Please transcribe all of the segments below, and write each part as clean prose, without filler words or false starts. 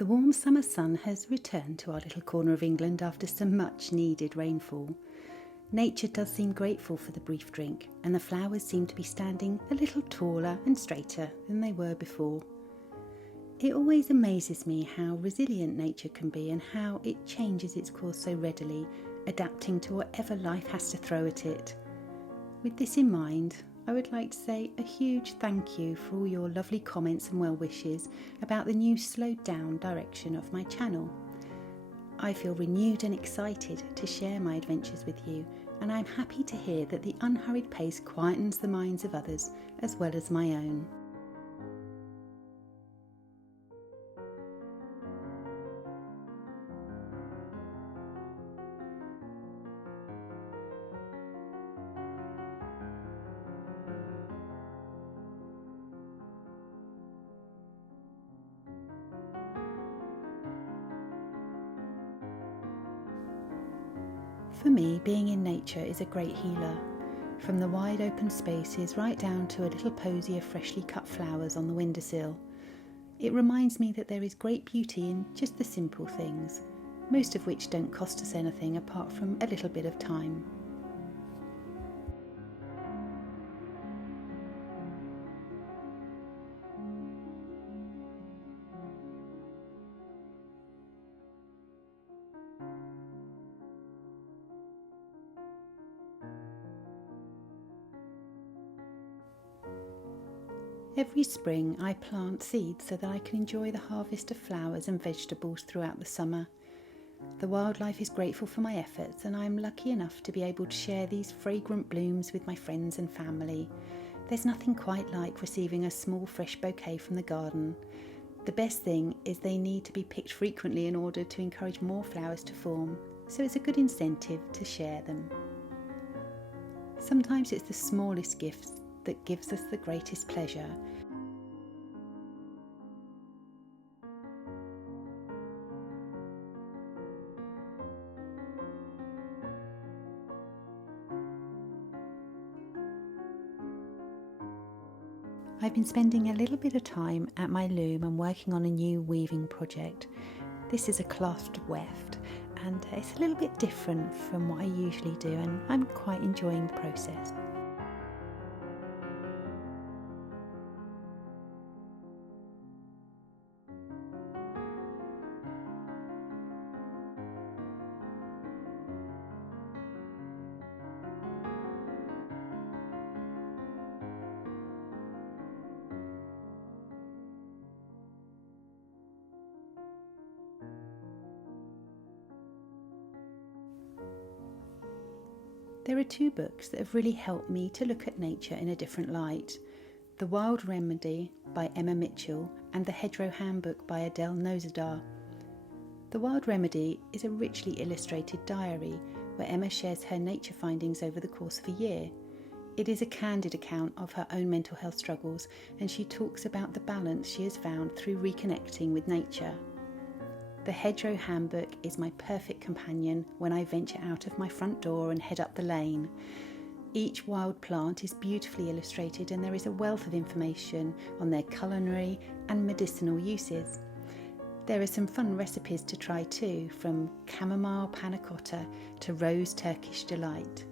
The warm summer sun has returned to our little corner of England after some much needed rainfall. Nature does seem grateful for the brief drink, and the flowers seem to be standing a little taller and straighter than they were before. It always amazes me how resilient nature can be and how it changes its course so readily, adapting to whatever life has to throw at it. With this in mind, I would like to say a huge thank you for all your lovely comments and well wishes about the new slowed down direction of my channel. I feel renewed and excited to share my adventures with you, and I'm happy to hear that the unhurried pace quietens the minds of others as well as my own. For me, being in nature is a great healer. From the wide open spaces right down to a little posy of freshly cut flowers on the windowsill. It reminds me that there is great beauty in just the simple things, most of which don't cost us anything apart from a little bit of time. Every spring I plant seeds so that I can enjoy the harvest of flowers and vegetables throughout the summer. The wildlife is grateful for my efforts, and I am lucky enough to be able to share these fragrant blooms with my friends and family. There's nothing quite like receiving a small fresh bouquet from the garden. The best thing is they need to be picked frequently in order to encourage more flowers to form, so it's a good incentive to share them. Sometimes it's the smallest gifts that gives us the greatest pleasure. I've been spending a little bit of time at my loom and working on a new weaving project. This is a cloth weft, and it's a little bit different from what I usually do, and I'm quite enjoying the process. There are two books that have really helped me to look at nature in a different light. The Wild Remedy by Emma Mitchell and the Hedgerow Handbook by Adele Nozedar. The Wild Remedy is a richly illustrated diary where Emma shares her nature findings over the course of a year. It is a candid account of her own mental health struggles, and she talks about the balance she has found through reconnecting with nature. The Hedgerow Handbook is my perfect companion when I venture out of my front door and head up the lane. Each wild plant is beautifully illustrated, and there is a wealth of information on their culinary and medicinal uses. There are some fun recipes to try too, from chamomile panna cotta to rose Turkish delight.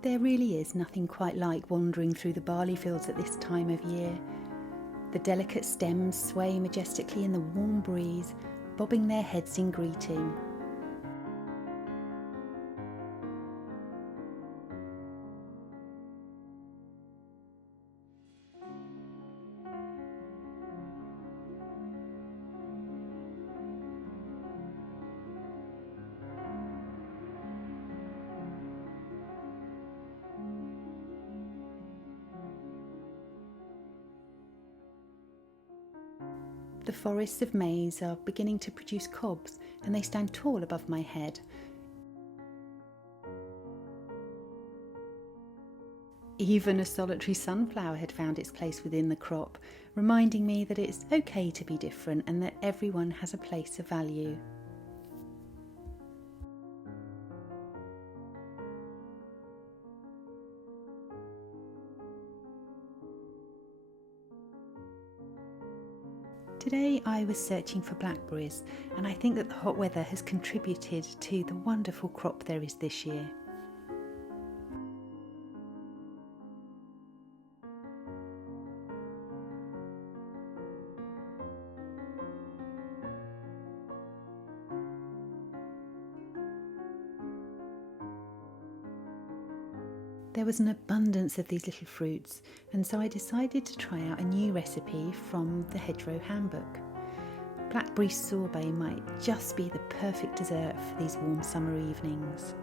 There really is nothing quite like wandering through the barley fields at this time of year. The delicate stems sway majestically in the warm breeze, bobbing their heads in greeting. The forests of maize are beginning to produce cobs, and they stand tall above my head. Even a solitary sunflower had found its place within the crop, reminding me that it's okay to be different and that everyone has a place of value. Today I was searching for blackberries, and I think that the hot weather has contributed to the wonderful crop there is this year. There was an abundance of these little fruits, and so I decided to try out a new recipe from the Hedgerow Handbook. Blackberry sorbet might just be the perfect dessert for these warm summer evenings.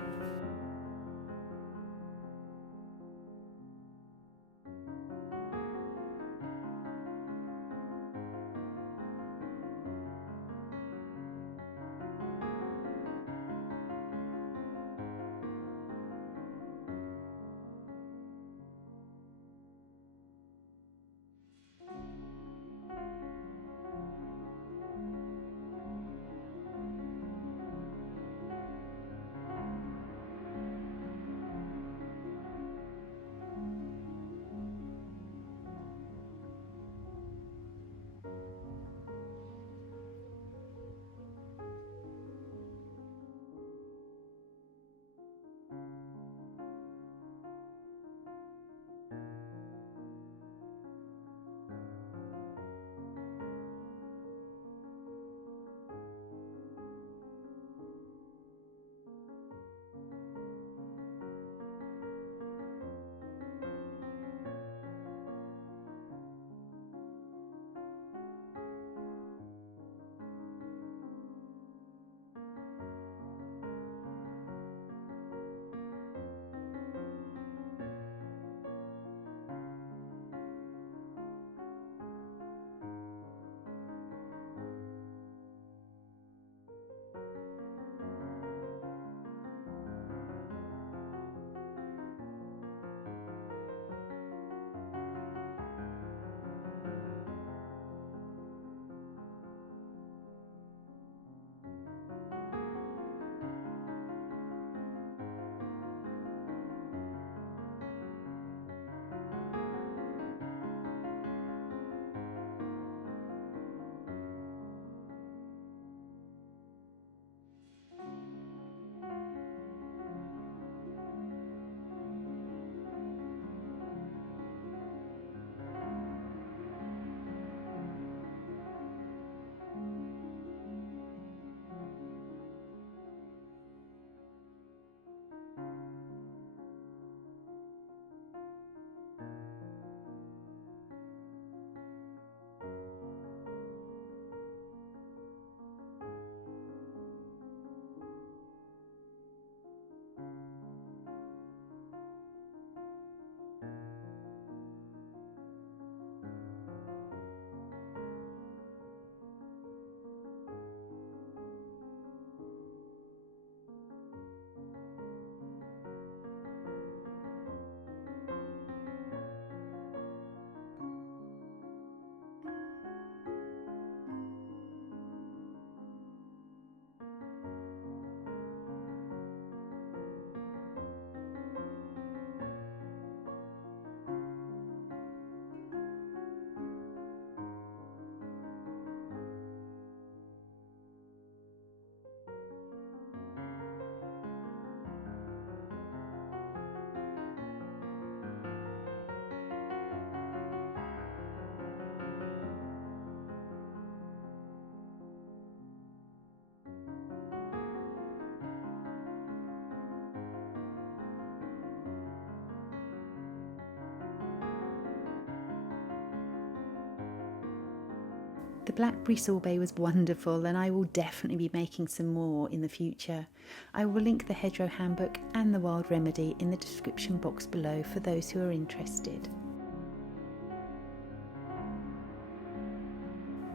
The blackberry sorbet was wonderful, and I will definitely be making some more in the future. I will link the Hedgerow Handbook and the Wild Remedy in the description box below for those who are interested.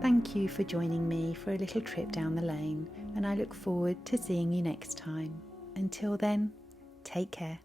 Thank you for joining me for a little trip down the lane, and I look forward to seeing you next time. Until then, take care.